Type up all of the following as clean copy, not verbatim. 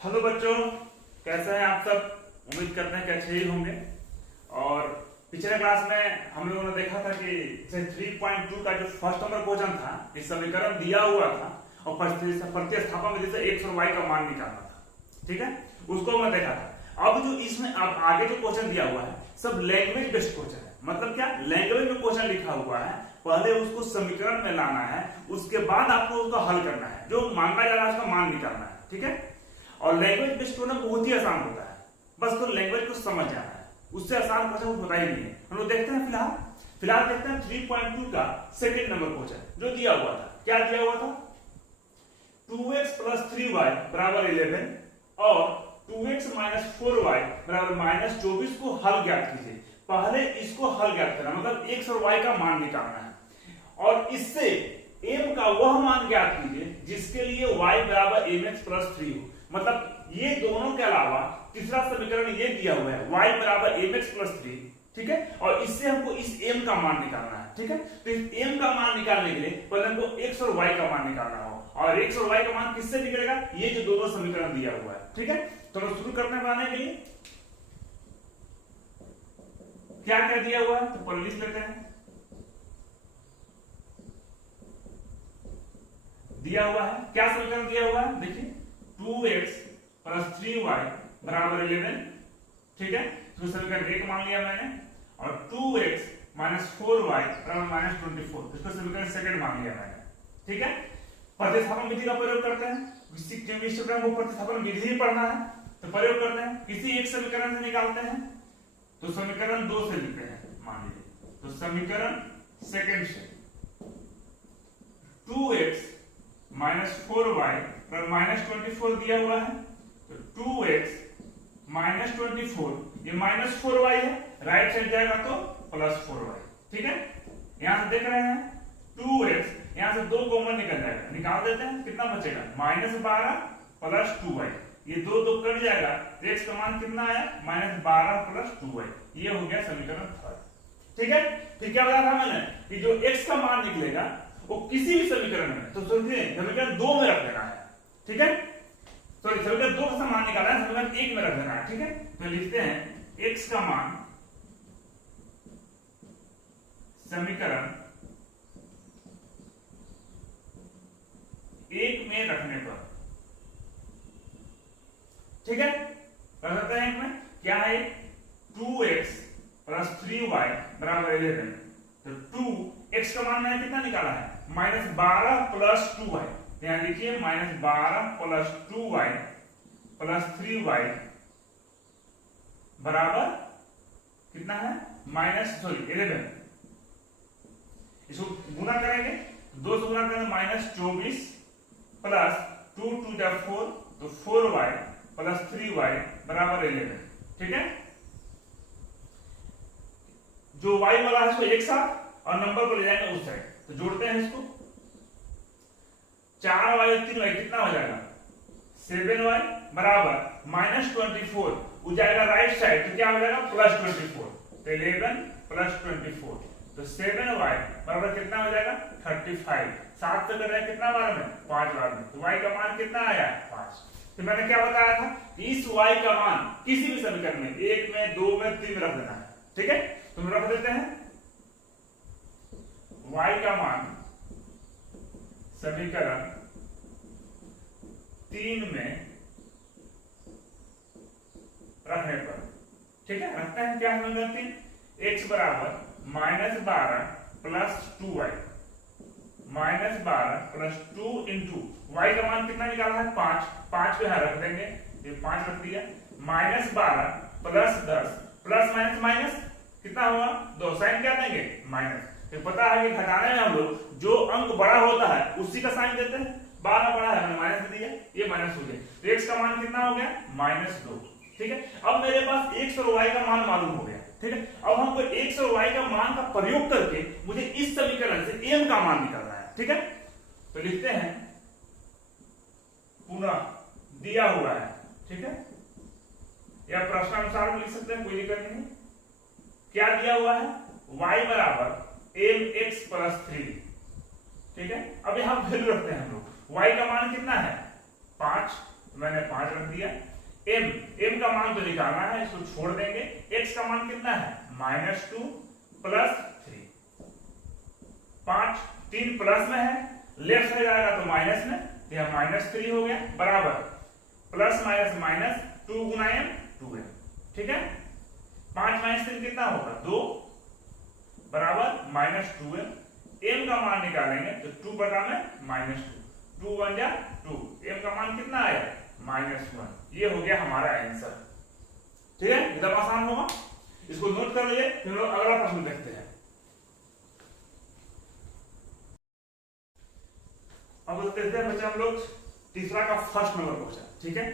Hello बच्चों, कैसे हैं आप सब। उम्मीद करते हैं कि अच्छे ही होंगे। और पिछले क्लास में हम लोगों ने देखा था कि 3.2 का जो फर्स्ट नंबर क्वेश्चन था, इस समीकरण दिया हुआ था और प्रतिस्थापन में जैसे x और y का मान निकालना था। ठीक है, उसको मैं देखा था। अब जो इसमें अब आगे जो क्वेश्चन दिया हुआ है सब लैंग्वेज बेस्ड क्वेश्चन है। मतलब क्या, लैंग्वेज में क्वेश्चन लिखा हुआ है, पहले उसको समीकरण में लाना है, उसके बाद आपको उसका हल करना है, जो मांगा जा रहा है उसका मान निकालना है। ठीक है, और लैंग्वेज बेस्ड क्वेश्चन बहुत ही आसान होता है, बस तो लैंग्वेज को समझ जाना है, उससे आसान क्वेश्चन कुछ होता ही नहीं है। हम लोग देखते हैं फिलहाल देखते हैं 3.2 का सेकंड नंबर क्वेश्चन जो दिया हुआ था। क्या दिया हुआ था? 2x + 3y = 11 और 2x - 4y = -24 को हल ज्ञात कीजिए। पहले इसको हल ज्ञात करना, मतलब x और y का मान निकालना है, और इससे m का वह मान ज्ञात कीजिए जिसके लिए y = mx + 3 हो। मतलब ये दोनों के अलावा तीसरा समीकरण ये दिया हुआ है, y = mx + 3। ठीक है, और इससे हमको इस m का मान निकालना है। ठीक है, तो इस m का मान निकालने के लिए पहले हमको x और y का मान निकालना हो, और x और y का मान किससे निकलेगा? ये जो दोनों समीकरण दिया हुआ है। ठीक है, तो हम शुरू करते हैं बनाने के लिए। क्या क्या दिया हुआ है तो पहले लिख लेते हैं। दिया हुआ है, क्या समीकरण दिया हुआ है? देखिए 2x + 3y = 11। ठीक है, तो समीकरण 1 मान लिया मैंने, और 2x - 4y = -24, इसको समीकरण सेकंड मान लिया मैंने। ठीक है, प्रतिस्थापन विधि का प्रयोग करते हैं, किसी को प्रतिस्थापन विधि ही पढ़ना है तो प्रयोग करते हैं। किसी एक समीकरण से निकालते हैं तो समीकरण 2 से लिखते हैं, मान लीजिए। तो समीकरण सेकंड से 2x - 4y = -24 दिया हुआ है, तो 2x - 24, ये -4y है, राइट साइड जाएगा तो +4y। ठीक है, यहां से देख रहे हैं 2x, यहां से 2 कॉमन निकल जाएगा, निकाल देते हैं, कितना बचेगा? -12 + 2y, ये 2 कट जाएगा, तो x का मान कितना आया? -12 + 2y। ये हो गया समीकरण थर्ड। ठीक है, फिर क्या बताया था मैंने कि जो x का मान निकलेगा वो किसी भी समीकरण में, तो समीकरण 2 में रख देना है। ठीक है, सॉरी, समीकरण 2 का मान निकाला है, समीकरण 1 में रख देना है। ठीक है, तो लिखते हैं x का मान समीकरण 1 में रखने पर, ठीक है, कर सकते हैं 1 में। क्या है? 2x + 3y = 11, तो 2x का मान मैंने कितना निकाला है? -12 + 2y, यहां लिखिए -12 + 2y + 3y बराबर कितना है? -11। इसको गुना करेंगे, 2 से गुना करेंगे -24 + 2 × 2 = 4, तो 4y + 3y = 11। ठीक है, जो y वाला है इसको एक साथ और नंबर को ले जाएंगे उस साइड, तो जोड़ते हैं इसको। 4y और 3y कितना हो जाएगा? 7y बराबर -24, वो जाएगा राइट साइड, तो क्या हो जाएगा? +24, तो 11 + 24, तो 7y बराबर कितना हो जाएगा? 35। 7 से कर रहे हैं कितना बार में? 5 बार में, तो y का मान कितना आया? 5। तो मैंने क्या बताया था कि इस y का मान किसी भी समीकरण में 1 में, 2 में, 3 में रख देना है। ठीक है, तो हम रख देते हैं y का मान समीकरण 3 में रखने पर। ठीक है, रखते हैं क्या समीकरण 3? x बराबर -12 + 2y, -12 + 2 × y का मान कितना निकाला है? 5। 5 को यहां रख देंगे, ये 5 रख दिया, -12 + 10 प्लस माइनस कितना हुआ? 2। साइन क्या देंगे? माइनस। फिर पता है कि घटाने में हम लोग जो अंक बड़ा होता है उसी का साइन देते हैं। 12 बड़ा है, मैंने माइनस दिया, ये माइनस हो गया, तो x का मान कितना हो गया? -2। ठीक है, अब मेरे पास x और y का मान मालूम हो गया। ठीक है, अब हमको x और y का मान का प्रयोग करके मुझे इस समीकरण से m का मान निकालना है। ठीक है, तो लिखते हैं पुनः दिया हुआ है। ठीक है, या प्रश्नानुसार लिख सकते हैं, कोई दिक्कत नहीं। क्या दिया हुआ है? y बराबर mx + 3। ठीक है, अब यहां वैल्यू रखते हैं हम लोग। y का मान कितना है? 5, मैंने 5 रख दिया। m का मान तो निकालना है, इसको छोड़ देंगे। x का मान कितना है -2 प्लस 3, 5 3 प्लस में है, लेफ्ट साइड आएगा तो माइनस में, यह -3 हो गया बराबर प्लस माइनस माइनस 2 गुना m 2m। ठीक है, 5 माइनस 3 कितना होगा 2 बराबर -2m। m का मान निकालेंगे तो 2 बटा में -2, 2 1 जा 2, m का मान कितना आया -1। ये हो गया हमारा आंसर। ठीक है, एकदम आसान होगा, इसको नोट कर लीजिए। फिर लोग अगला प्रश्न देखते हैं। अब देखते हैं बच्चे हम लोग तीसरा का फर्स्ट नंबर क्वेश्चन। ठीक है,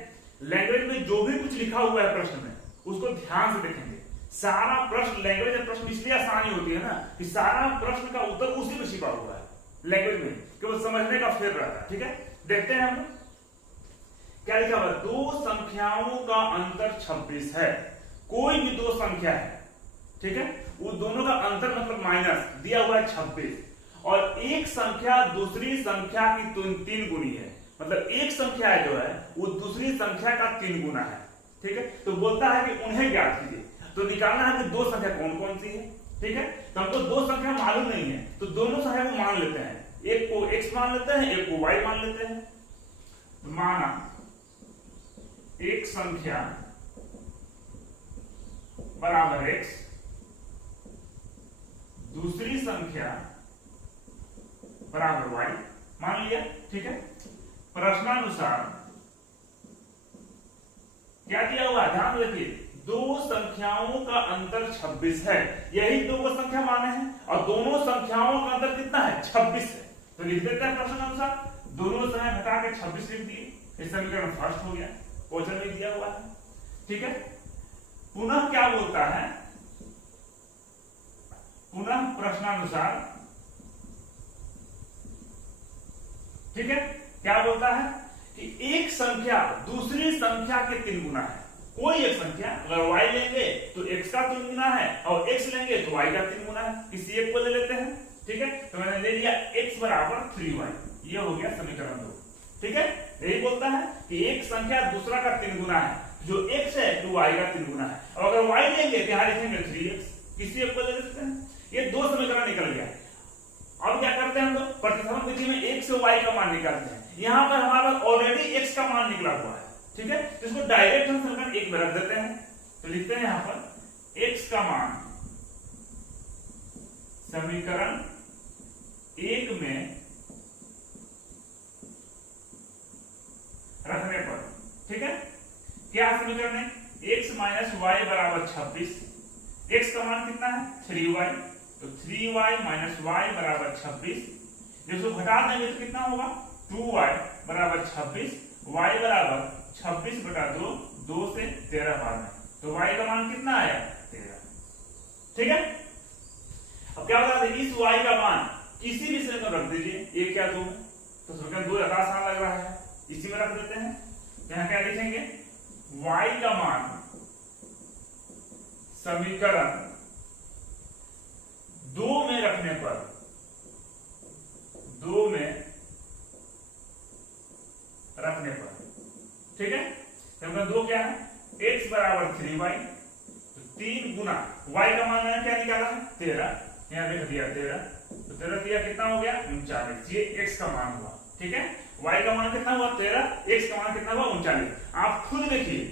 लैंग्वेज में जो भी कुछ लिखा हुआ है प्रश्न में उसको ध्यान से देखेंगे। सारा प्रश्न, लैंग्वेज में प्रश्न इसलिए आसानी होती है ना कि सारा प्रश्न का उत्तर उसी में छिपा हुआ है। लैंग्वेज में केवल समझने का फेर रहता है। ठीक है, देखते हैं हम क्या लिखा हुआ है। दो संख्याओं का अंतर 26 है। कोई भी दो संख्या है, ठीक है, वो दोनों का अंतर मतलब माइनस दिया हुआ है 26, और एक संख्या दूसरी संख्या की 3 गुनी है, मतलब एक संख्या है जो है वो दूसरी संख्या का 3 गुना है। ठीक है, तो बोलता है कि उन्हें ज्ञात कीजिए। तो निकालना है कि दो संख्या कौन कौन सी है। ठीक है, तो हमको दो संख्या मालूम नहीं है, तो दोनों संख्या को मान लेते हैं। एक को x मान लेते हैं, एक को y मान लेते हैं। तो माना एक संख्या बराबर x, दूसरी संख्या बराबर y मान लिया। ठीक है, प्रश्नानुसार क्या दिया हुआ, ध्यान रखिए, दो संख्याओं का अंतर 26 है। यही दो को संख्या माने हैं और दोनों संख्याओं का अंतर कितना है 26 है। तो लिख देते हैं प्रश्न अनुसार, दोनों संख्या घटा के 26 लिख दिए। इस समीकरण फर्स्ट हो गया, क्वेश्चन में दिया हुआ है। ठीक है, पुनः क्या बोलता है, पुनः प्रश्नानुसार, ठीक है, क्या बोलता है कि एक संख्या दूसरी संख्या के 3 गुना है। कोई एक संख्या, अगर y लेंगे तो x का 3 गुना है और x लेंगे तो y का 3 गुना है। किसी एक को ले लेते हैं। ठीक है, तो मैंने ले लिया x बराबर 3y, ये हो गया समीकरण 2। ठीक है, यही बोलता है कि एक संख्या दूसरा का 3 गुना है, जो x है तो y का 3 गुना है, और अगर y लेंगे तो यहां लिखेंगे 3x। किसी एक को ले लेते हैं। ये दो समीकरण निकल गया। अब क्या करते हैं हम लोग, प्रतिस्थापन विधि में x से y का मान निकालते हैं। यहां पर हमारा ऑलरेडी x का मान निकला हुआ है। ठीक है, तो इसको डायरेक्ट हम समीकरण 1 में रख देते हैं। तो लिखते हैं यहां पर x का मान समीकरण 1 में रखने पर, ठीक है, क्या समीकरण है, x माइनस y बराबर 26। x का मान कितना है 3y, तो 3y माइनस y बराबर 26। जिसको घटा देंगे तो कितना होगा 2y बराबर 26, y बराबर 26 बटा 2, 2 से 13 भाग में, तो y का मान कितना आया 13। ठीक है, अब क्या बता दें, इस y का मान किसी भी समीकरण रख दीजिए, 1 या 2 में, तो समीकरण 2 ज्यादा आसान लग रहा है, इसी में रख देते हैं। यहां क्या लिखेंगे, y का मान समीकरण 2 में रखने पर, 2 में रखने पर, ठीक है, समीकरण 2 क्या है, x बराबर 3y, तो 3 गुना y का मान मैंने क्या निकाला है 13, यहां लिख दिया 13, तो 13 दिया कितना हो गया 39, ये x का मान हुआ। ठीक है, y का मान कितना हुआ 13, x का मान कितना हुआ 39। आप खुद देखिए,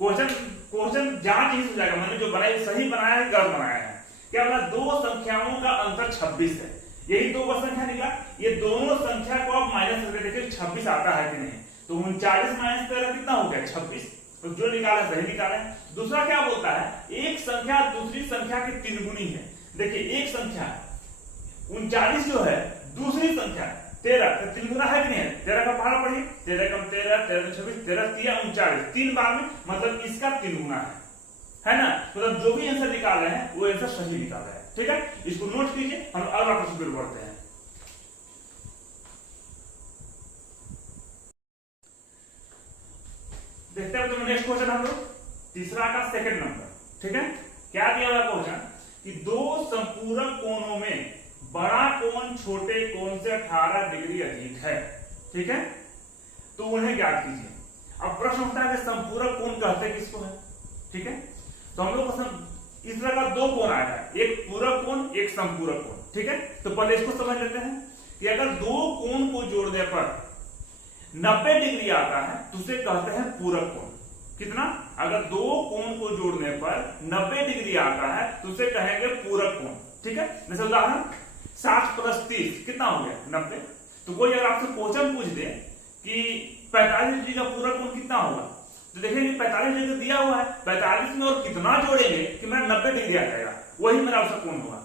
क्वेश्चन जांच ही हो जाएगा, मैंने जो बनाया सही बनाया है गलत बनाया है। क्या बोला, दो संख्याओं का अंतर 26 है, यही दो का संख्या निकला। ये दोनों संख्या को आप माइनस करके देखिए 26 आता है कि नहीं, तो 39 माइनस 13 कितना हो गया 26, तो जो निकाला सही निकाला है। दूसरा क्या बोलता है, एक संख्या दूसरी संख्या की 3 गुनी है। देखिए एक संख्या 39 जो है, दूसरी संख्या 13, तो 3 गुना है कि नहीं है, 13 का पहाड़ा पढ़िए, 13 कम 13, 13 26, 13 3 39, 3 बार में, मतलब इसका 3 गुना है ना। मतलब जो भी आंसर निकाल रहे हैं वो आंसर सही निकाला है। ठीक है, इसको नोट कीजिए, हम अगला प्रश्न पर बढ़ते हैं। देखते हैं तो नेक्स्ट क्वेश्चन हम लोग तीसरा का सेकंड नंबर। ठीक है, क्या दिया हुआ क्वेश्चन कि दो संपूरक कोणों में बड़ा कोण छोटे कोण से 18 डिग्री अधिक है। ठीक है, तो उन्हें ज्ञात कीजिए। अब प्रश्न उठता है कि संपूरक कोण कहते हैं किसको है, ठीक है। तो हम लोग इस तरह का दो कोण आएगा, एक पूरक कोण एक संपूरक कोण, ठीक है। तो पहले इसको समझ लेते हैं कि अगर दो कोण को जोड़ने पर 90 डिग्री आता है तो उसे कहते हैं पूरक कोण। कितना? अगर दो कोण को जोड़ने पर 90 डिग्री आता है तो उसे कहेंगे पूरक कोण, ठीक है। जैसे उदाहरण 60 + 30 कितना हो गया? 90। तो कोई अगर आपसे क्वेश्चन पूछ दे कि 45 डिग्री का पूरक कोण कितना होगा, तो देखेंगे 45 डिग्री दिया हुआ है, 45 में और कितना जोड़ेंगे कि मेरा 90 डिग्री आ जाएगा, वही मेरा उसका कोण होगा।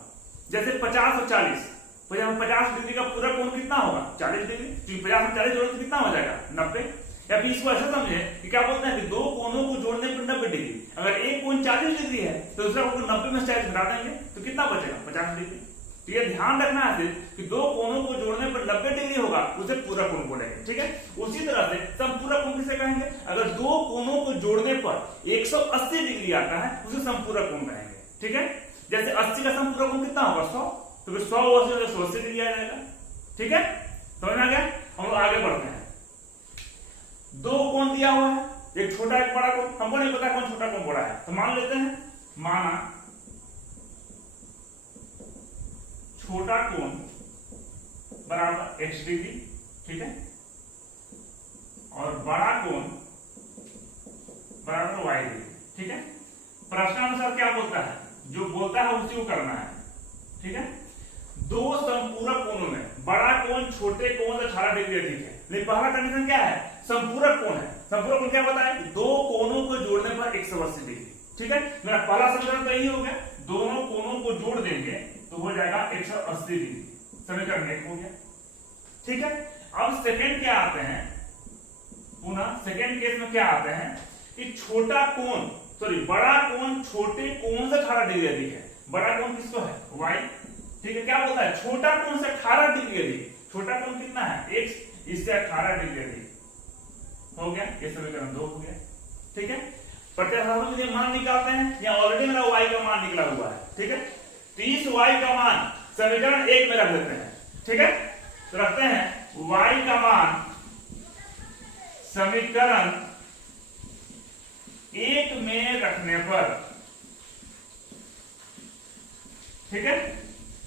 जैसे 50 और 40, 50 डिग्री का पूरक कोण कितना होगा? 40 डिग्री। तो 50 और 40 जोड़े तो कितना हो जाएगा? 90। या फिर इसको ऐसा समझे कि क्या बोलते हैं कि दो कोणों को जोड़ने पर 90 डिग्री, अगर एक कोण 40 डिग्री है तो दूसरा कोण 90 में 40 घटा देंगे तो कितना बचेगा? 50 डिग्री। तो ये ध्यान रखना है कि दो कोणों को जोड़ने पर 90 डिग्री होगा उसे पूरक कोण बोलेंगे, ठीक है। उसी तरह से संपूरक कोण किसे कहेंगे? अगर दो कोणों को जोड़ने पर 180 डिग्री आता है उसे संपूरक कोण कहेंगे, ठीक है। जैसे 80 का संपूरक कोण कितना होगा? 100। तो फिर 180 डिग्री आ जाएगा, ठीक है। समझ में आ गया? हम लोग आगे बढ़ते हैं। दो कोण दिया हुआ है, एक छोटा एक बड़ा कोण, हमको नहीं पता कौन छोटा कौन बड़ा है, तो मान लेते हैं, माना छोटा कोण बराबर x डिग्री, ठीक है, और बड़ा कोण बराबर y डिग्री, ठीक है। प्रश्नानुसार क्या बोलता है? जो बोलता है उसी को करना है, ठीक है। दो संपूरक कोणों में बड़ा कोण छोटे कोण से 18 डिग्री अधिक है, लेकिन पहला कंडीशन क्या है? संपूरक कोण है। संपूरक कोण क्या बताया? दो कोणों को जोड़ने पर 180 डिग्री, ठीक है। मेरा पहला समीकरण तो यही हो गया, दोनों कोणों को जोड़ देंगे तो हो जाएगा 180 डिग्री, समीकरण 1 हो गया, ठीक है। अब सेकंड क्या आते हैं, पुनः सेकंड केस में क्या आते हैं कि छोटा कोण बड़ा कोण छोटे कोण से 18 डिग्री अधिक है। बड़ा कोण किसको है? y, ठीक है। क्या बोलता है? छोटा कोण से 18 डिग्री अधिक। छोटा कोण कितना है? x, इससे 18 डिग्री अधिक हो गया, ये समीकरण 2 हो गया, ठीक है। प्रत्यास्थापन के लिए मान निकालते हैं, या ऑलरेडी मेरा y का मान निकला हुआ है, ठीक है। तो इस y का मान समीकरण 1 में रख देते हैं, ठीक है। तो रखते हैं y का मान समीकरण 1 में रखने पर, ठीक है।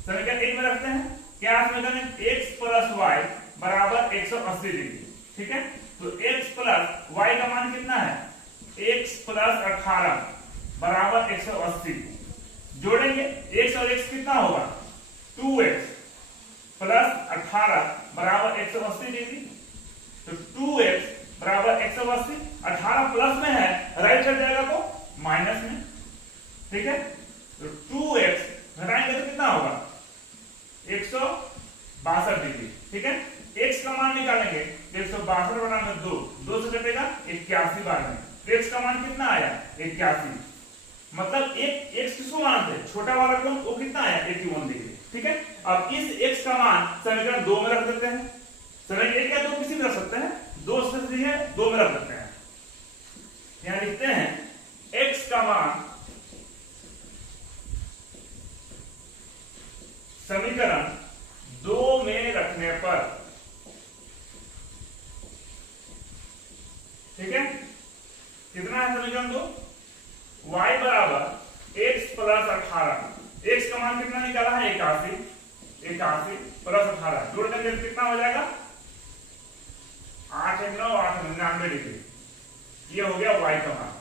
समीकरण 1 में रखते हैं, क्या समीकरण? x + y बराबर 180 डिग्री, ठीक है। तो x + y का मान कितना है? x + 18 बराबर 180। जोड़ेंगे x और x कितना होगा? 2x + 18 बराबर 180 डिग्री। तो 2x बराबर 180, 18 प्लस में है, राइट कर जाएगा तो माइनस में, ठीक है। तो 2x घटाएंगे तो कितना होगा? 162 डिग्री, ठीक है। x का मान निकालेंगे, 162 बटा 2 से कटेगा 81 बार में, तो x का मान कितना आया? 81। मतलब एक x किसको मानते हैं? छोटा वाला कोण, वो कितना आया? 81 डिग्री, ठीक है। अब इस x का मान समीकरण 2 में रख देते हैं। समीकरण 1 या 2 किसी में रख सकते हैं, 2 से सही है, 2 में रख देते हैं। यहां लिखते हैं x का मान समीकरण 2 में रखने पर, ठीक है, कितना है समीकरण 2? y बराबर x + 18, x का मान कितना निकाला है? 81, 81 + 18 जोड़ देंगे तो कितना हो जाएगा? 8 × 9 8 99 डिग्री, ये हो गया y का मान।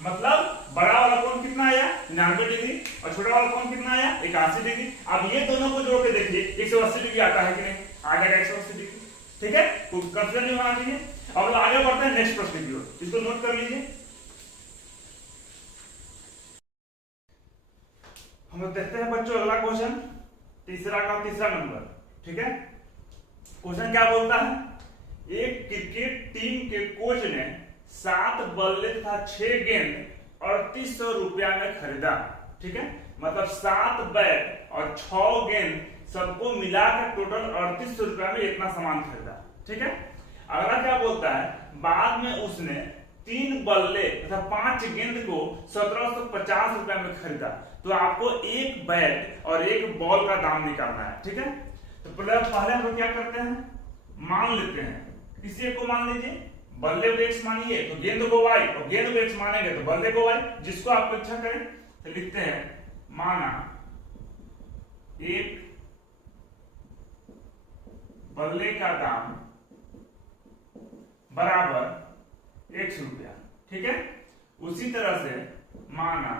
मतलब बड़ा वाला कोण कितना आया? 99 डिग्री, और छोटा वाला कोण कितना आया? 81 डिग्री। अब ये दोनों को जोड़ के देखिए 180 डिग्री आता है कि नहीं? आ जाएगा 180 डिग्री, ठीक है। कोई कंफ्यूजन नहीं होना चाहिए। अब आगे बढ़ते हैं नेक्स्ट प्रश्न की ओर, इसको नोट कर लीजिए। हम लोग देखते हैं बच्चों अगला क्वेश्चन, तीसरा नंबर, ठीक है। क्वेश्चन क्या बोलता है? एक क्रिकेट टीम के कोच ने 7 बल्ले तथा 6 गेंद 3800 रुपया में खरीदा, ठीक है। मतलब 7 बैट और 6 गेंद सबको मिलाकर टोटल 3800 रुपया में इतना सामान खरीदा, ठीक है। अगला क्या बोलता है? बाद में उसने 3 बल्ले तथा 5 गेंद को 1750 रुपया में खरीदा। तो आपको एक बैट और एक बॉल का दाम निकालना है, ठीक है। तो पहले हम लोग क्या करते हैं? मान लेते हैं, किसी एक को मान लीजिए, बल्ले को x मानिए तो गेंद को y, और गेंद को x मानेंगे तो बल्ले को y, जिसको आप इच्छा करें तो लिखते हैं माना एक बल्ले का दाम बराबर x रुपया। ठीक है, उसी तरह से माना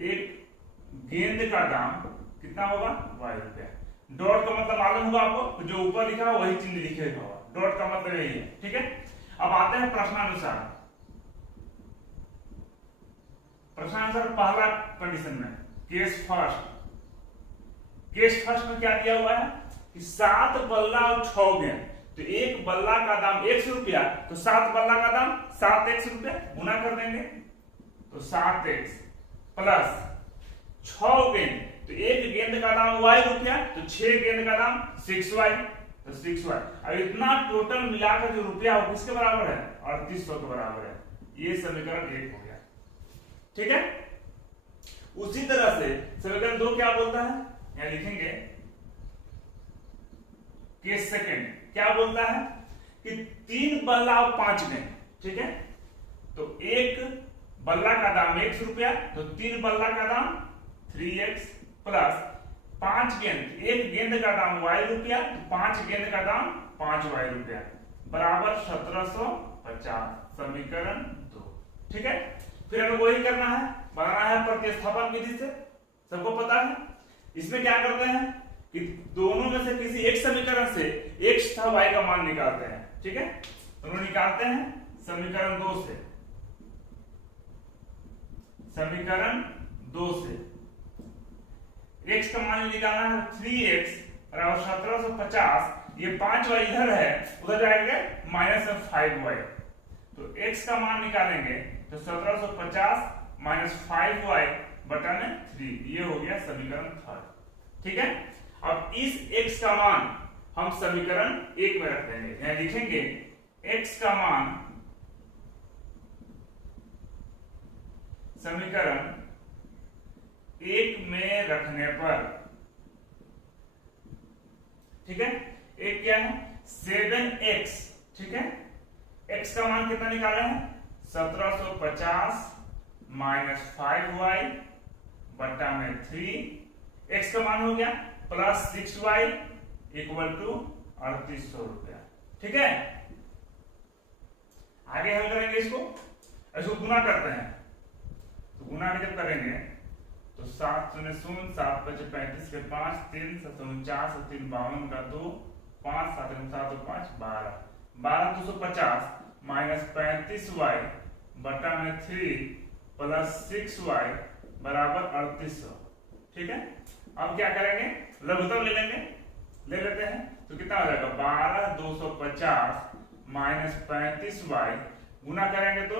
एक गेंद का दाम कितना होगा y रुपया। डॉट का मतलब मालूम होगा आपको, जो ऊपर लिखा है वही चिन्ह लिखेगा होगा, डॉट का मतलब यही है। ठीक है, अब आते हैं प्रश्नानुसार। प्रश्नानुसार पहला कंडीशन में केस फर्स्ट में क्या दिया हुआ है कि 7 बल्ला और 6 गेंद, तो एक बल्ला का दाम x रुपया, तो 7 बल्ला का दाम 7x रुपया, गुना कर देंगे तो 7x प्लस 6 गेंद, तो एक गेंद का दाम y रुपया, तो 6 गेंद का दाम 6y, तो 6y। अब इतना टोटल मिलाकर जो रुपया हो किसके बराबर है 3800 के बराबर है। ये समीकरण 1 हो गया। ठीक है, उसी तरह से समीकरण 2 क्या बोलता है, यहां लिखेंगे केस सेकंड क्या बोलता है कि 3 बल्ला और 5 गेंद। ठीक है, तो एक बल्ला का दाम x रुपया, तो 3 बल्ला का दाम 3x प्लस 5 गेंद, एक गेंद का दाम y रुपया, तो 5 गेंद का दाम 5y रुपया बराबर 1750, समीकरण 2। ठीक है, फिर हमें वही करना है, बनाना है प्रतिस्थापन विधि से, सबको पता है। इसमें क्या करते हैं कि दोनों में से किसी एक समीकरण से x तथा y का मान निकालते हैं। ठीक है, दोनों निकालते हैं समीकरण 2 से, समीकरण 2 से x का मान निकालना है 3x बराबर 1750, ये 5y इधर है, उधर जाएंगे माइनस 5y, तो x का मान निकालेंगे तो 1750 माइनस 5y बटा में 3, ये हो गया समीकरण 3। ठीक है, अब इस x का मान हम समीकरण 1 में रख देंगे, यहां लिखेंगे x का मान समीकरण 1 में रखने पर, ठीक है, एक क्या है 7x। ठीक है, x का मान कितना निकाला है 1750 माइनस 5y बटा में 3, x का मान हो गया प्लस 6y इक्वल टू 3800 रुपया। ठीक है, आगे हल करेंगे इसको गुना करते हैं, तो गुना जब करेंगे तो 7 शून्य 7 5 35 के 5 3 7 49 3 52 का 2 5 7 7 5 12 12 250 माइनस 35y बटा में 3 प्लस 6y बराबर 3800। ठीक है, अब क्या करेंगे लघुत्तम ले लेते हैं, तो कितना हो जाएगा 12250 माइनस 35y गुना करेंगे तो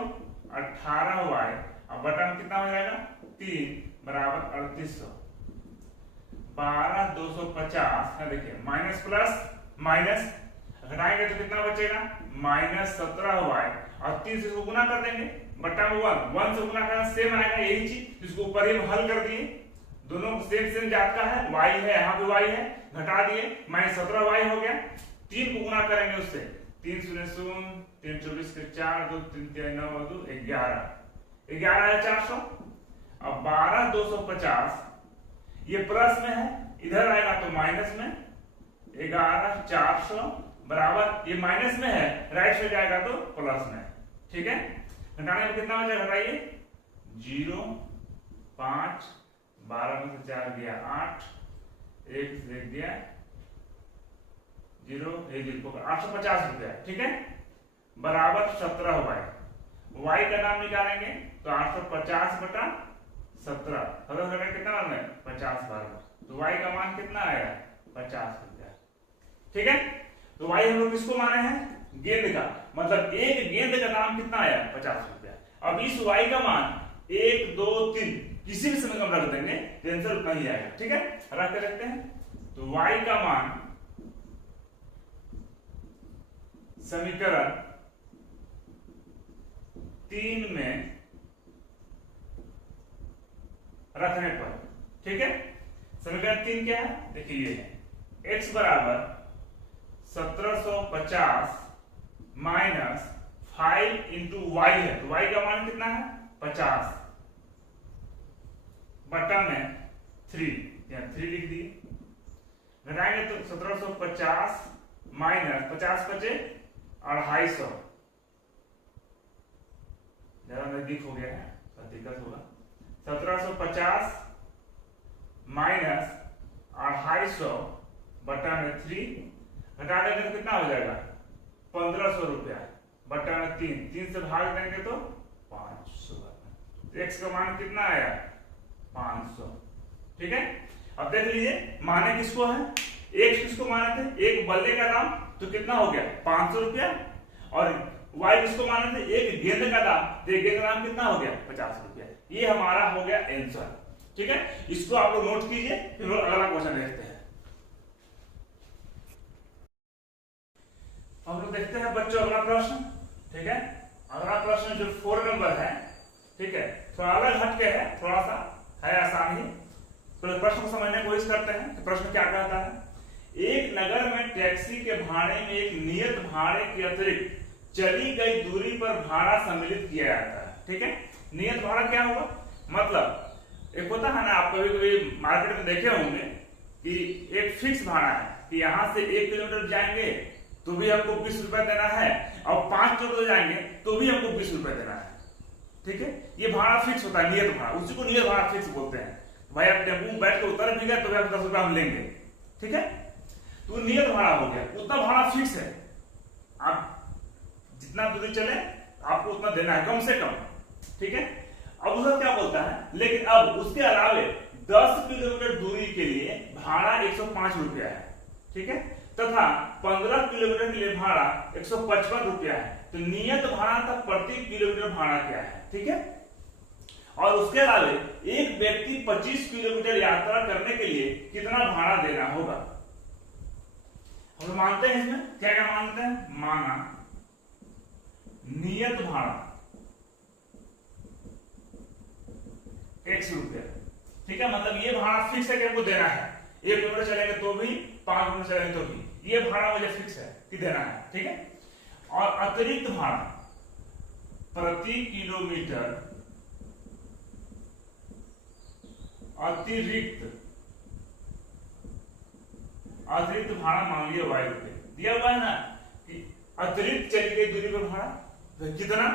18y, अब बटा में कितना हो जाएगा 3 बराबर 3800। 12250 देखिए माइनस प्लस माइनस घटाएंगे तो कितना बचेगा माइनस 17y, और 3 से गुना कर देंगे बटा में 1 से गुना करना सेम आएगा, यही चीज जिसको ऊपर ही हल कर दिए, दोनों सेम जात का है, y है यहाँ पे y है, घटा दिए माइनस 17y हो गया। 3 को गुना करेंगे उससे 3 शून्य 0 3 24 के 4 2 3 3 9 2 11 है 400। अब 12250 ये प्लस में है, इधर आएगा तो माइनस में 11 400 बराबर, ये माइनस में है राइट से जाएगा तो प्लस में। ठीक है, घटाने में कितना हो जाएगा घटाइए 0 5 12 में से 4 गया 8 1 से गया 0 850 रुपया। ठीक है, बराबर 17y, y का नाम निकालेंगे तो 850 बटा 17 कितना है 50 बार, तो y का मान कितना आया 50 रुपया। ठीक है, तो y हम लोग किसको माने हैं गेंद का, मतलब एक गेंद का दाम कितना आया 50 रुपया। अब इस y का मान 1 2 3 किसी भी समय हम रख देंगे तो आंसर उतना ही आएगा। ठीक है, रख के रखते हैं, तो y का मान समीकरण 3 में रखने पर, ठीक है, समीकरण 3 क्या है देखिए, ये है x बराबर 1750 माइनस 5 इंटू वाई है, तो वाई का मान कितना है 50 बटा में 3, यहाँ 3 लिख दिए। घटाएंगे तो 1750 माइनस 50 बचे 250, ज्यादा नजदीक हो गया है तो दिक्कत होगा। 1750 माइनस 250 बटा में 3, घटा देंगे तो कितना हो जाएगा 1500 रुपया बटा में 3 से भाग देंगे तो 500। एक्स का मान कितना आया 500। ठीक है, अब देख लीजिए माने किसको है, एक्स किसको माने थे, एक बल्ले का दाम तो कितना हो गया 500 रुपया, और वाई किसको माने थे एक गेंद का दाम, तो एक गेंद का दाम कितना हो गया 50 रुपया। ये हमारा हो गया आंसर। ठीक है, इसको आप लोग नोट कीजिए, फिर अगला क्वेश्चन देखते हैं। हम लोग देखते हैं बच्चों अगला प्रश्न। ठीक है, अगला प्रश्न जो 4 नंबर है, ठीक है, थोड़ा अलग हटके है, थोड़ा सा है आसान ही, तो प्रश्न को समझने की कोशिश करते हैं कि प्रश्न क्या कहता है। एक नगर में टैक्सी के भाड़े में एक नियत भाड़े के अतिरिक्त चली गई दूरी पर भाड़ा सम्मिलित किया जाता है। ठीक है, नियत भाड़ा क्या होगा, मतलब एक होता है ना, आप कभी कभी मार्केट में देखे होंगे कि एक फिक्स भाड़ा है कि यहां से 1 किलोमीटर जाएंगे तो भी हमको 20 रुपए देना है, और 5 किलोमीटर जाएंगे तो भी हमको 20 रुपए देना है। ठीक है, ये भाड़ा फिक्स होता है, नियत भाड़ा, उसी को नियत भाड़ा फिक्स बोलते हैं। भाई आप टेम्पू में बैठ के उतर भी गए तो भी हम 10 रुपया हम लेंगे। ठीक है, तो नियत भाड़ा हो गया, उतना भाड़ा फिक्स है, आप जितना दूरी चले आपको उतना देना है कम से कम। ठीक है, अब उधर क्या बोलता है, लेकिन अब उसके अलावे 10 किलोमीटर दूरी के लिए भाड़ा 105 रुपया है। ठीक है, तथा 15 किलोमीटर के लिए भाड़ा 155 रुपया है। तो नियत भाड़ा तक प्रति किलोमीटर भाड़ा क्या है। ठीक है, और उसके अलावे एक व्यक्ति 25 किलोमीटर यात्रा करने के लिए कितना भाड़ा देना होगा। हम मानते हैं इसमें क्या क्या मानते हैं, माना नियत भाड़ा 100 रुपया। ठीक है, मतलब ये भाड़ा फिक्स है कि हमको देना है, 1 किलोमीटर चलेंगे तो भी, 5 किलोमीटर चलेंगे तो भी, ये भाड़ा मुझे फिक्स है कि देना है। ठीक है, और अतिरिक्त भाड़ा प्रति किलोमीटर, अतिरिक्त भाड़ा मान लिया वाई रुपये दिया हुआ है ना, कि अतिरिक्त चली गई दूरी पर भाड़ा कितना,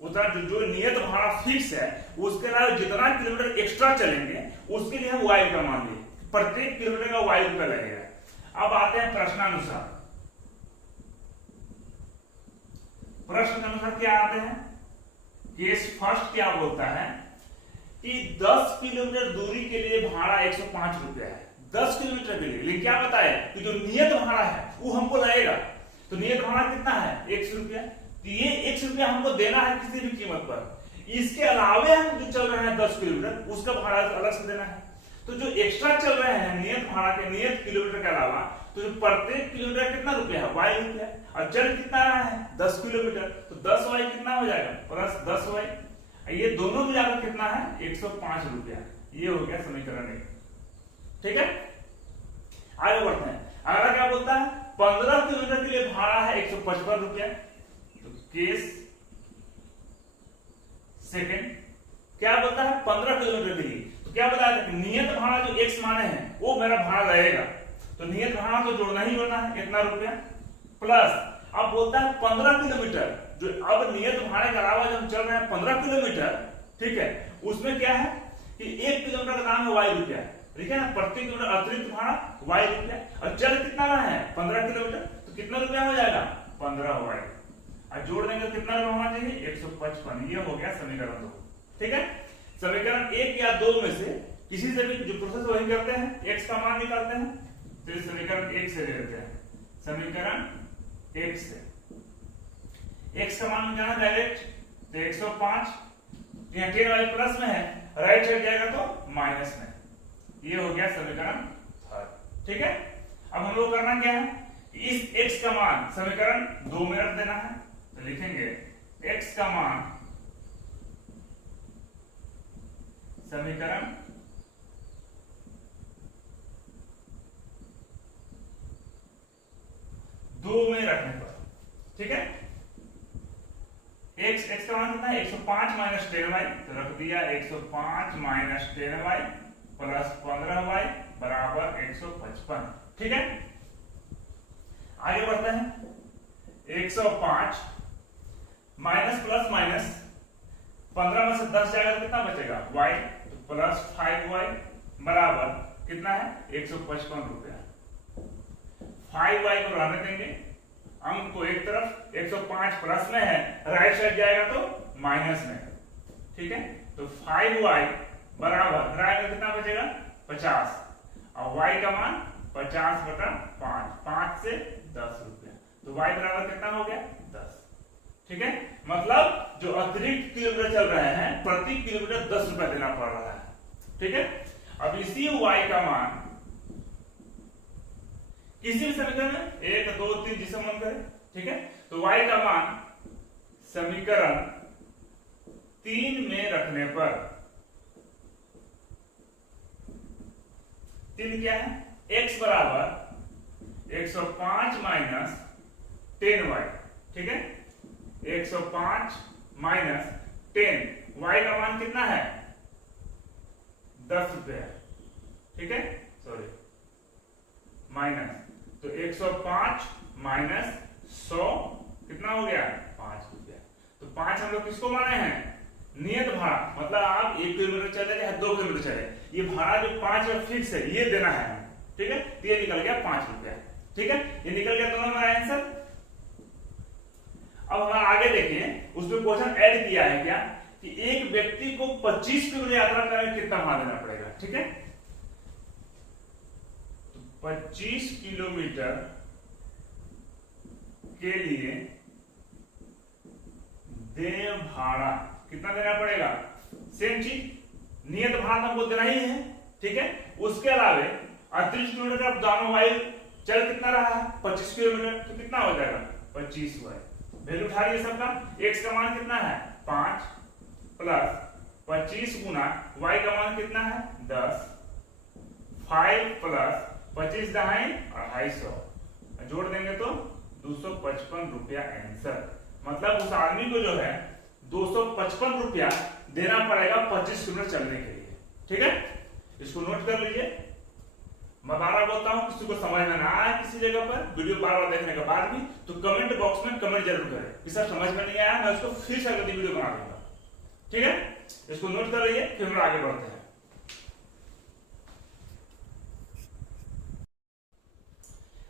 उतना जो नियत भाड़ा फिक्स है, उसके अलावा जितना किलोमीटर एक्स्ट्रा चलेंगे उसके लिए हम वाई का मान लिए, प्रत्येक किलोमीटर का वाई रुपया लगेगा। अब आते हैं प्रश्नानुसार। प्रश्न के अनुसार क्या आते हैं, केस फर्स्ट क्या बोलता है कि 10 किलोमीटर दूरी के लिए भाड़ा 105 रुपया है, 10 किलोमीटर के लिए, लेकिन क्या बताया कि जो नियत भाड़ा है वो हमको लगेगा, तो नियत भाड़ा कितना है 100 रुपया, तो ये 100 रुपया हमको देना है किसी भी कीमत पर। इसके अलावे हम जो चल रहे हैं 10 किलोमीटर उसका भाड़ा अलग से देना है। तो जो एक्स्ट्रा चल रहे हैं नियत भाड़ा के, नियत किलोमीटर के अलावा, तो जो प्रत्येक किलोमीटर कितना रुपया है वाई रुपया, और चल कितना रहा है 10 किलोमीटर, तो 10 वाई कितना हो जाएगा प्लस 10 वाई, ये दोनों मिलाकर कितना है 105 रुपया। ये हो गया समीकरण 1। ठीक है, आगे बढ़ते हैं। अगला क्या बोलता है, 15 किलोमीटर के लिए भाड़ा है 155 रुपया। तो केस सेकंड क्या बोलता है 15 किलोमीटर के लिए, तो क्या बताया था नियत भाड़ा जो एक्स माने हैं वो मेरा भाड़ा रहेगा, तो नियत भाड़ा तो जोड़ना ही जोड़ना है कितना रुपया, प्लस अब बोलता है 15 किलोमीटर, जो अब नियत भाड़े के अलावा जो हम चल रहे हैं 15 किलोमीटर, ठीक है, उसमें क्या है कि 1 किलोमीटर का दाम है वाई रुपया, ठीक है ना, प्रति किलोमीटर अतिरिक्त भाड़ा वाई रुपया, और चल कितना रहा है 15 किलोमीटर, तो कितना रुपया हो जाएगा 15 वाई, और जोड़ देंगे कितना रुपया होना चाहिए 155। ये हो गया समीकरण 2। ठीक है, समीकरण 1 या 2 में से किसी से भी जो प्रोसेस वही करते हैं, एक्स का मान निकालते हैं, तो समीकरण 1 से ले लेते हैं, समीकरण 1 से एक्स का मान निकालना डायरेक्ट, तो 105, यहाँ 10 वाले प्लस में है, राइट साइड जाएगा तो माइनस में, ये हो गया समीकरण 3। ठीक है, अब हम लोग करना क्या है, इस x का मान समीकरण 2 में रख देना है, तो लिखेंगे x का मान समीकरण 2 में रखने पर, ठीक है, x x का मान कितना है 105 माइनस 10y, तो रख दिया 105 माइनस 10y प्लस 15y बराबर 155। ठीक है, आगे बढ़ते हैं। 105 माइनस प्लस माइनस 15 में से 10 जाएगा तो कितना बचेगा y, तो प्लस 5y बराबर कितना है 155 रुपया। 5y को रहने देंगे, अंक को एक तरफ, 105 प्लस में है, राइट साइड जाएगा तो माइनस में। ठीक है, तो 5y बराबर राइट में कितना बचेगा 50, और y का मान 50/5, 5 से 10 रुपया, तो y बराबर कितना हो गया 10। ठीक है, मतलब जो अतिरिक्त किलोमीटर चल रहे हैं प्रति किलोमीटर 10 रुपया देना पड़ रहा है। ठीक है, अब इसी y का मान किसी भी समीकरण में 1 2 3 जिसे मन करे, ठीक है, तो y का मान समीकरण 3 में रखने पर 3 क्या है x बराबर 105 माइनस 10y। ठीक है, 105 माइनस 10, y का मान कितना है 10 रुपया। ठीक है, सॉरी माइनस, तो 105 माइनस 100 कितना हो गया 5 रुपया। तो 5 हम लोग किसको माने हैं नियत भाड़ा, मतलब आप 1 किलोमीटर चले या 2 किलोमीटर चले, ये भाड़ा जो 5 फिक्स है ये देना है। ठीक है, तो ये निकल गया 5 रुपया। ठीक है, ये निकल गया दोनों में आंसर। अब हम आगे देखिए, उसमें क्वेश्चन ऐड किया है क्या कि एक व्यक्ति को 25 किलोमीटर यात्रा करने में कितना भाड़ा देना पड़ेगा। ठीक है, 25 किलोमीटर के लिए देय भाड़ा कितना देना पड़ेगा, सेम चीज, नियत भाड़ा तो हमको देना ही है। ठीक है, उसके अलावे 38 किलोमीटर अब दानो वायु चल कितना रहा है 25 किलोमीटर, तो कितना हो जाएगा 25 हुआ। वैल्यू उठा रही है सबका, x का मान कितना है 5 प्लस 25 गुना y का मान कितना है 10, 5 प्लस 25 दहाई 250, जोड़ देंगे तो 255 रुपया आंसर। मतलब उस आदमी को जो है 255 रुपया देना पड़ेगा 25 किलोमीटर चलने के लिए। ठीक है, इसको नोट कर लीजिए। मैं बार बार बोलता हूं, किसी को समझ में ना आए किसी जगह पर वीडियो बार बार देखने के बाद भी, तो कमेंट बॉक्स में कमेंट जरूर करें कि सर समझ में नहीं आया, मैं उसको फिर से अगली वीडियो बना दूंगा। ठीक है, इसको नोट कर लीजिए, फिर हम आगे बढ़ते हैं।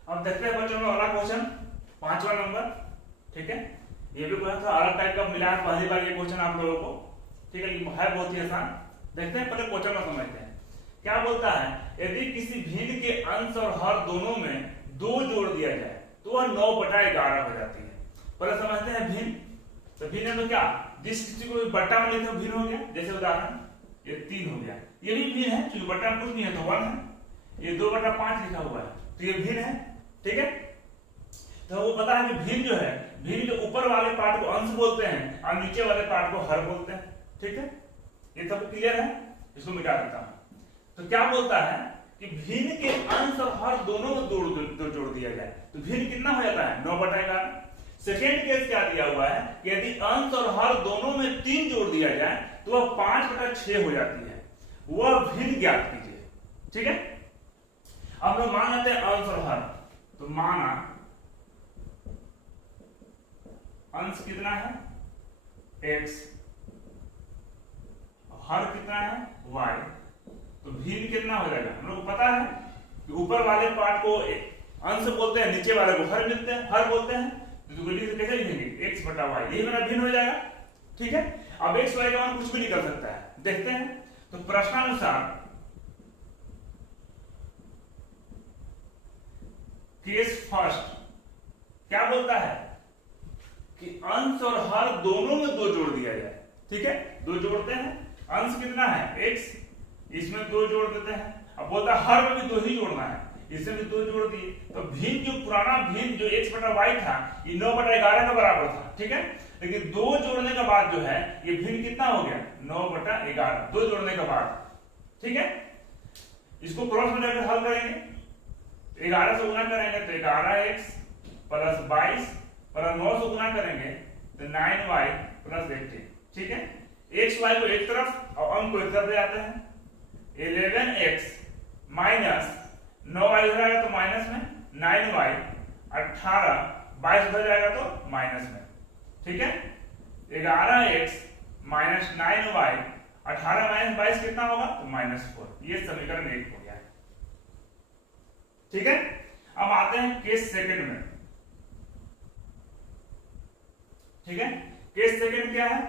अब देखते हैं बच्चों में अगला क्वेश्चन 5वां नंबर। ठीक है, ये भी क्वेश्चन था अलग टाइप का मिला है, पहली बार ये क्वेश्चन आप लोगों को। ठीक है, ये है बहुत ही आसान। देखते हैं, पहले क्वेश्चन को समझते हैं। क्या बोलता है, यदि किसी भिन्न के अंश और हर दोनों में 2 जोड़ दिया जाए तो वह 9/11 हो जाती है। पहले समझते हैं भिन्न। तो भिन्न तो क्या, जिस किसी को बट्टा में लिखा भिन्न हो गया, जैसे उदाहरण ये 3 हो गया, ये भी भिन्न है क्योंकि बट्टा में कुछ नहीं है तो 1 है। ये 2/5 लिखा हुआ है तो ये भिन्न है। ठीक है, तो वो पता है कि भिन्न जो है, भिन्न के ऊपर वाले पार्ट को अंश बोलते हैं और नीचे वाले पार्ट को हर बोलते हैं। ठीक है, ये सब क्लियर है, इसको मिटा देता हूं। तो क्या बोलता है कि भिन्न के अंश और हर दोनों में दो जोड़ दिया जाए तो भिन्न कितना हो जाता है 9/11। सेकेंड केस क्या दिया हुआ है कि यदि अंश और हर दोनों में 3 जोड़ दिया जाए तो वह 5/6 हो जाती है। वह भिन्न ज्ञात कीजिए। ठीक है, अब लोग मान लेते हैं अंश और हर, तो माना अंश कितना है x, हर कितना है y, तो भिन्न कितना हो जाएगा। हम लोग को पता है कि ऊपर वाले पार्ट को अंश बोलते हैं, नीचे वाले को हर मिलते हैं, हर बोलते हैं, तो कैसे लिखेंगे x/y, यही मेरा भिन्न हो जाएगा। ठीक है, अब x y का मान कुछ भी निकल सकता है, देखते हैं। तो प्रश्नानुसार केस फर्स्ट क्या बोलता है कि अंश और हर दोनों में 2 जोड़ दिया जाए। ठीक है, 2 जोड़ते हैं, अंश कितना है x, इसमें 2 जोड़ देते हैं। अब बोलता है हर में भी 2 ही जोड़ना है, इसमें भी 2 जोड़ दिए, तो भिन्न जो पुराना भिन्न जो x/y था ये 9/11 के बराबर था। ठीक है, लेकिन 2 जोड़ने के बाद जो है ये भिन्न कितना हो गया 9/11, 2 जोड़ने के बाद। ठीक है, इसको क्रॉस मल्टीप्लाई हल करेंगे, 11 से गुना करेंगे तो 11x प्लस 22 प्लस 9 से गुना करेंगे तो 9y प्लस 18। ठीक है, एक्स वाई को एक तरफ और अंक को एक तरफ ले आते हैं। 11x माइनस 9y इधर आएगा तो माइनस में, 9y 18 22 उधर जाएगा तो माइनस में। ठीक है, 11x माइनस 9y 18 माइनस 22 कितना होगा तो -4। ये समीकरण 1 हो गया है। ठीक है, अब आते हैं केस सेकंड में। ठीक है, केस सेकंड क्या है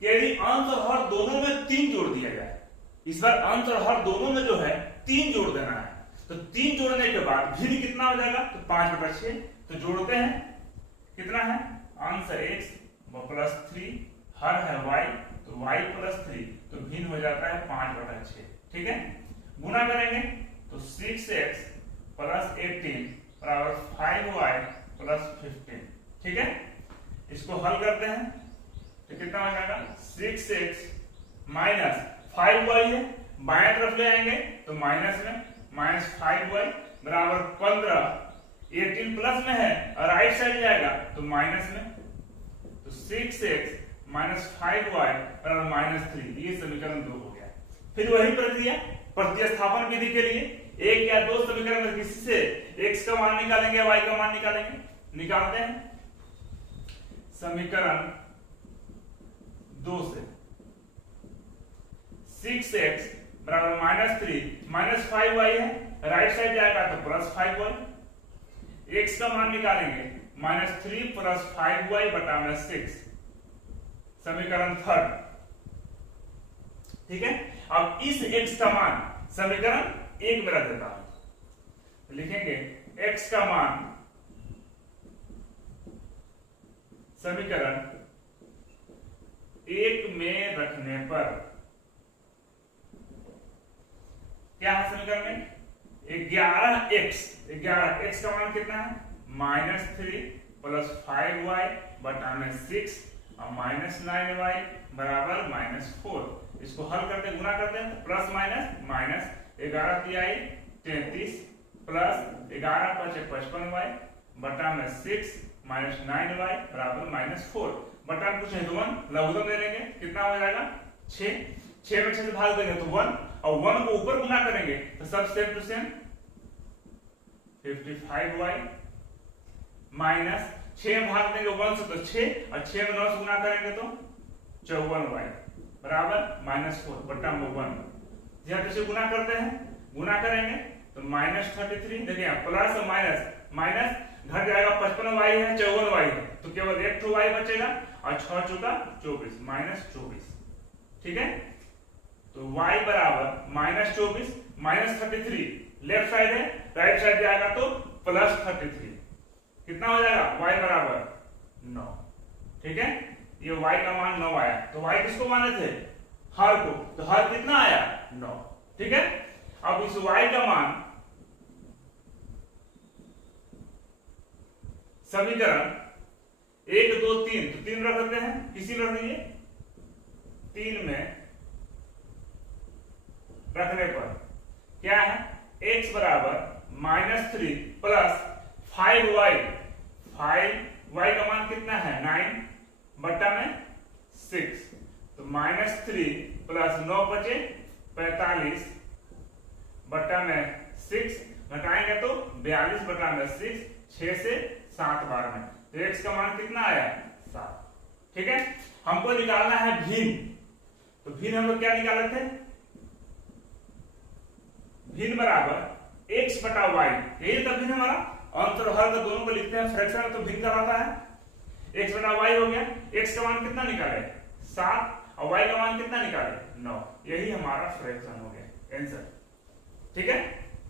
कि यदि अंश और हर दोनों में 3 जोड़ दिया जाए, इस बार अंश और हर दोनों में जो है 3 जोड़ देना है, तो 3 जोड़ने के बाद भिन्न कितना हो जाएगा तो 5/6। तो जोड़ते हैं, कितना है अंश है x प्लस 3, हर है y तो y प्लस 3, तो भिन्न हो जाता है 5/6। ठीक है, गुना करेंगे तो 6x प्लस 18 बराबर 5y प्लस 15। ठीक है, इसको हल करते हैं तो कितना हो जाएगा 6x माइनस 5y है, बाएं तरफ ले आएंगे तो माइनस में, माइनस 5y बराबर 15, 18 प्लस में है और राइट साइड जाएगा तो माइनस में, तो 6x माइनस 5y बराबर -3। ये समीकरण 2 हो गया। फिर वही प्रक्रिया प्रतिस्थापन विधि के लिए एक या दो समीकरण में किसी से x का मान निकालेंगे, y का मान निकालेंगे। निकालते हैं समीकरण 2 से 6x बराबर -3 माइनस 5y है, राइट साइड जाएगा तो प्लस 5y। x का मान निकालेंगे -3 प्लस 5y बटा में 6, समीकरण 3। ठीक है, अब इस x का मान समीकरण 1 में रख देता हूं, लिखेंगे x का मान समीकरण 1 में रखने पर क्या है समीकरण में 11x का मान कितना है -3 प्लस 5y बटा में 6 और -9y बराबर -4। इसको हल करते गुना करते हैं तो प्लस माइनस 11 तिहाई 33 प्लस 11 5 55y बटा में 6 -9y बराबर -4 बटा कुछ है तो 1 लघुत्तम ले लेंगे, कितना हो जाएगा 6 में 6 से भाग देंगे तो 1 और 1 को ऊपर गुना करेंगे तो सब same to same 55y minus 6 में भाग देंगे 1 से तो 6 और 6 में 9 से गुना करेंगे तो 54y बराबर -4 बटा में 1। यहां किसे गुना करते हैं, गुना करेंगे तो -33। देखिए प्लस और माइनस घट जाएगा, 55y है 54y है तो केवल एक तो y बचेगा और 6 चौका 24 -24। ठीक है, तो y बराबर -24 -33 लेफ्ट साइड है, राइट साइड जाएगा तो +33। कितना हो जाएगा y बराबर 9। ठीक है, ये y का मान 9 आया, तो y किसको माने थे हर को, तो हर कितना आया 9। ठीक है, अब इस y का मान समीकरण 1 2 3 तो 3 रख देते हैं, किसी में रख दीजिए 3 में रखने पर क्या है x बराबर -3 प्लस 5y का मान कितना है 9 बटा में 6 तो -3 प्लस 9 बचे 45 बटा में 6 घटाएंगे तो 42 बटा में 6 6 से 7 बार में तो x का मान कितना आया 7। ठीक है, हमको निकालना है भिन्न, तो भिन्न हम लोग क्या निकाले थे भिन्न बराबर x बटा y, यही था भिन्न हमारा। अंश और हर का दोनों को लिखते हैं फ्रैक्शन में तो भिन्न कहलाता है। x बटा y हो गया, x का मान कितना निकाले 7 और y का मान कितना निकाले 9, यही हमारा फ्रैक्शन हो गया आंसर। ठीक है,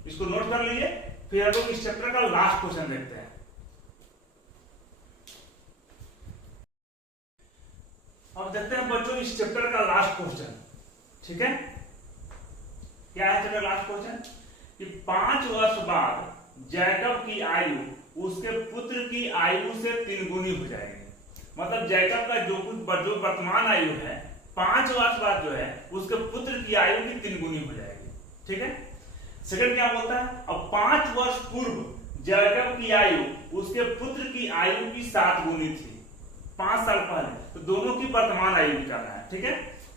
इसको नोट कर लीजिए, फिर हम लोग इस चैप्टर का लास्ट क्वेश्चन देखते हैं। अब देखते हैं बच्चों इस चैप्टर का लास्ट क्वेश्चन। ठीक है, क्या है चैप्टर लास्ट क्वेश्चन कि 5 वर्ष बाद जैकब की आयु उसके पुत्र की आयु से 3 गुनी हो जाएगी। मतलब जैकब का जो वर्तमान आयु है 5 वर्ष बाद जो है उसके पुत्र की आयु की 3 गुनी हो जाएगी। ठीक है, सेकंड क्या बोलता है अब 5 वर्ष पूर्व जैकब की आयु उसके पुत्र की आयु की 7 गुनी थी। 5 साल पहले, तो दोनों की वर्तमान आयु निकालना है। ठीक है,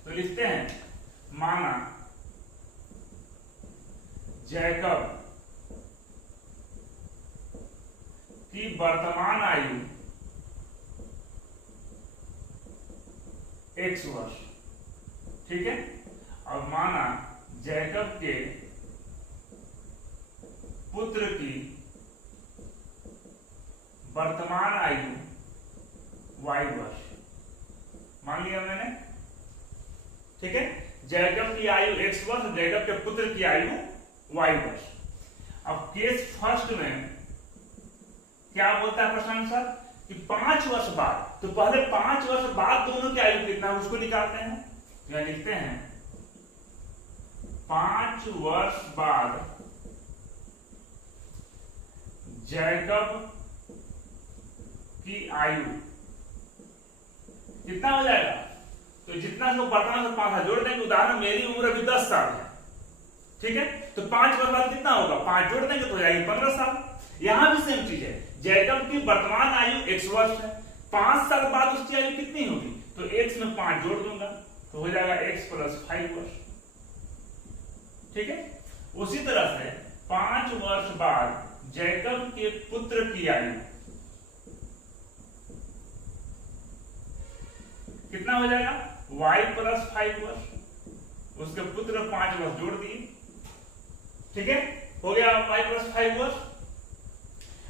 तो लिखते हैं माना जैकब की वर्तमान आयु x वर्ष। ठीक है, और माना जैकब के पुत्र की वर्तमान आयु y वर्ष मान लिया मैंने। ठीक है, जैकब की आयु x वर्ष, जैकब के पुत्र की आयु y वर्ष। अब केस फर्स्ट में क्या बोलता है प्रश्न आंसर कि 5 वर्ष बाद, तो पहले 5 वर्ष बाद दोनों की आयु कितना है उसको निकालते हैं। तो लिखते हैं 5 वर्ष बाद जैकब की आयु कितना हो जाएगा, तो जितना लोग वर्तमान से 5 साल जोड़ देंगे। उदाहरण मेरी उम्र अभी 10 साल है। ठीक है, तो 5 वर्ष बाद कितना होगा, 5 जोड़ देंगे तो हो जाएगी 15 साल। यहां भी सेम चीज है, जैकब की वर्तमान आयु x वर्ष है, 5 साल बाद उसकी आयु कितनी होगी, तो x में 5 जोड़ दूंगा तो हो जाएगा x + 5 वर्ष। ठीक है, उसी तरह से 5 वर्ष बाद जैकब के पुत्र की आयु कितना हो जाएगा, y + 5 वर्ष। उसके पुत्र 5 वर्ष जोड़ दिए। ठीक है, हो गया y + 5 वर्ष।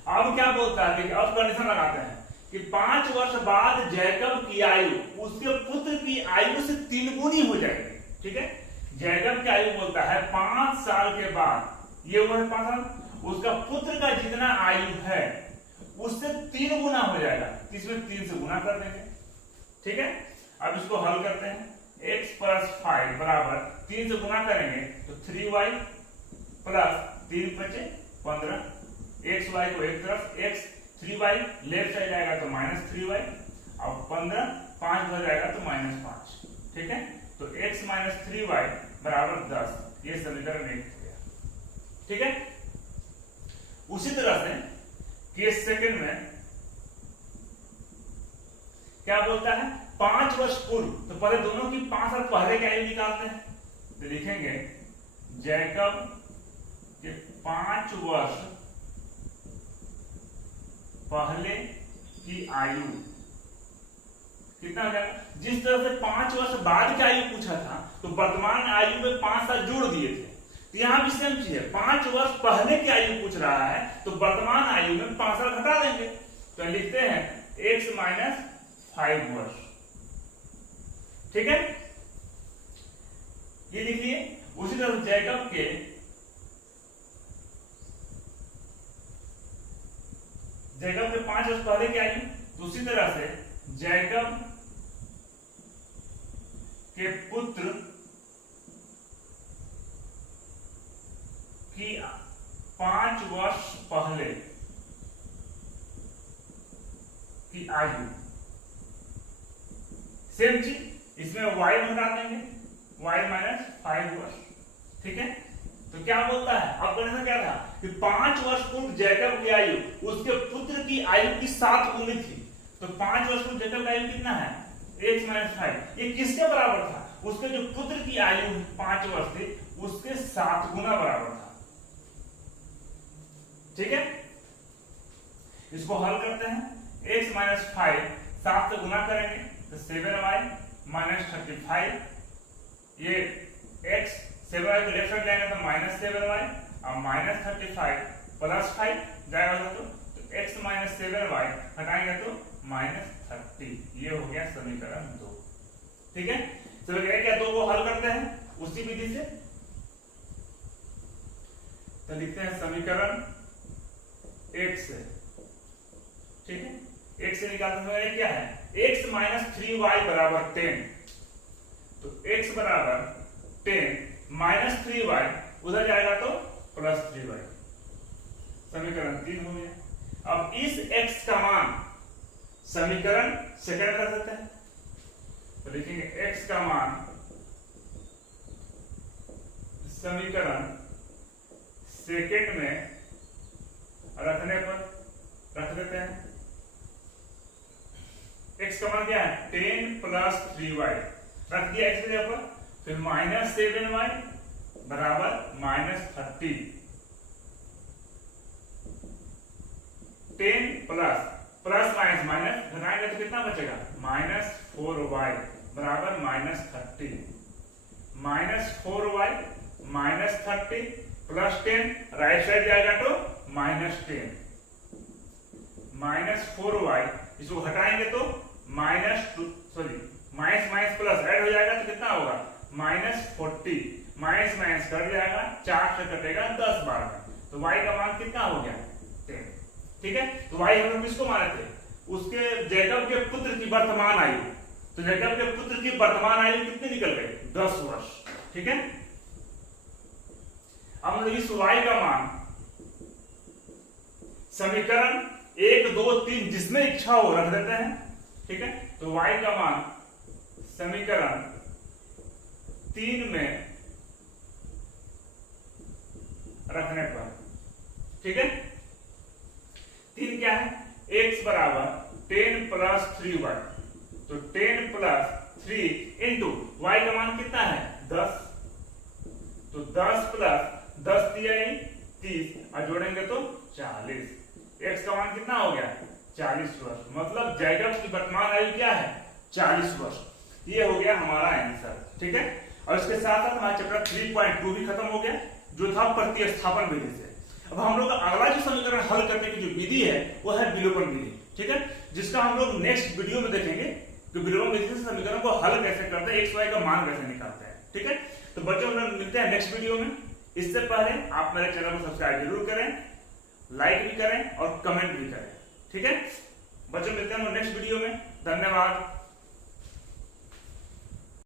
अब क्या बोलता है, देखिए अब कंडीशन लगाते हैं कि 5 वर्ष बाद जैकब की आयु उसके पुत्र की आयु से 3 गुनी हो जाएगी। ठीक है, जैकब की आयु बोलता है 5 साल के बाद, ये हुआ है 5 साल, उसका पुत्र का जितना आयु है उससे 3 गुना हो जाएगा, इसमें 3 से गुना कर देंगे। ठीक है, अब इसको हल करते हैं, x + 5 बराबर 3 से गुना करेंगे तो 3y + 3 बचे 15, x y को एक तरफ, x 3y लेफ्ट साइड आएगा तो -3y, और 15 5 हो जाएगा तो -5। ठीक है, तो x - 3y बराबर 10, ये समीकरण 1 हो गया। ठीक है, उसी तरह से केस सेकंड में क्या बोलता है, 5 वर्ष पूर्व, तो पहले दोनों की 5 साल पहले की आयु निकालते हैं। तो लिखेंगे जैकब के 5 वर्ष पहले की आयु कितना हो जाएगा, जिस तरह से 5 वर्ष बाद की आयु पूछा था तो वर्तमान आयु में 5 साल जोड़ दिए थे, तो यहां भी सेम चीज है, 5 वर्ष पहले की आयु पूछ रहा है तो वर्तमान आयु में 5 साल घटा देंगे। तो लिखते हैं x - 5 वर्ष। ठीक है, ये लिखिए। उसी तरह जैकब के जैकब के 5 वर्ष पहले की आयु, दूसरी तरह से जैकब के पुत्र की 5 वर्ष पहले की आयु, सेम चीज, इसमें y घटा देंगे, y - 5 वर्ष। ठीक है, तो क्या बोलता है, अब कंडीशन क्या था कि 5 वर्ष पूर्व जैकब की आयु उसके पुत्र की आयु की 7 गुनी थी, तो 5 वर्ष पूर्व जैकब का आयु कितना है, x - 5। ये किसके बराबर था, उसके जो पुत्र की आयु 5 वर्ष थी उसके 7 गुना बराबर था। ठीक है, इसको हल करते हैं, x - 5 7 से गुना करेंगे तो 7y - 35, ये x 7y को लेफ्ट साइड जाएगा तो -7y और -35 + 5 जाएगा तो x - 7y हटाएंगे तो -30, ये हो गया समीकरण 2। ठीक है, समीकरण क्या 2 को हल करते हैं उसी विधि से, तो लिखते हैं समीकरण 1 से। ठीक है, 1 से निकालते हैं क्या है, x - 3y = 10, तो x बराबर 10 -3y उधर जाएगा तो +3y, समीकरण 3 हो गया। अब इस x का मान समीकरण सेकंड कर सकते हैं, तो लिखेंगे x का मान समीकरण सेकंड में रखने पर रख देते हैं, x का मान क्या है 10 प्लस 3y, रख दिया x की जगह पर, फिर माइनस 7y बराबर minus 30, 10 plus plus minus minus घटाएंगे तो कितना बचेगा माइनस 4y बराबर minus 30, minus 4y minus 30 plus 10, right side जाएगा तो माइनस 10, माइनस 4y, इसको हटाएंगे तो minus minus minus plus add हो जाएगा तो कितना होगा माइनस 40, माइनस माइनस कट जाएगा, 4 से कटेगा 10 बार में, तो y का मान कितना हो गया 10। ठीक है, तो y हम लोग किसको माने थे, उसके जैकब के पुत्र की वर्तमान आयु, तो जैकब के पुत्र की वर्तमान आयु कितनी निकल गई 10 वर्ष। ठीक है, अब हम लोग इस y का मान समीकरण 1 2 3 जिसमें इच्छा हो रख देते हैं। ठीक है, तो y का मान समीकरण 3 में रखने पर, ठीक है, 3 क्या है x बराबर 10 प्लस 3y, तो 10 प्लस 3 इंटू y का मान कितना है 10, तो 10 प्लस 10 दिया 30 और जोड़ेंगे तो 40, x का मान कितना हो गया 40 वर्ष, मतलब जैकब की वर्तमान आयु क्या है 40 वर्ष। ये हो गया हमारा आंसर। ठीक है, और इसके साथ साथ हमारा चैप्टर 3.2 भी खत्म हो गया जो था प्रतिस्थापन विधि से। अब हम लोग अगला जो समीकरण हल करने की जो विधि है वो है विलोपन विधि। ठीक है, जिसका हम लोग नेक्स्ट वीडियो में देखेंगे कि विलोपन विधि से समीकरण को हल कैसे करते हैं, x y का मान कैसे निकालते हैं। ठीक है, तो बच्चों हम लोग मिलते हैं नेक्स्ट वीडियो में। इससे पहले आप मेरे चैनल को सब्सक्राइब जरूर करें, लाइक भी करें और कमेंट भी करें। ठीक है बच्चों, मिलते हैं नेक्स्ट वीडियो में। धन्यवाद।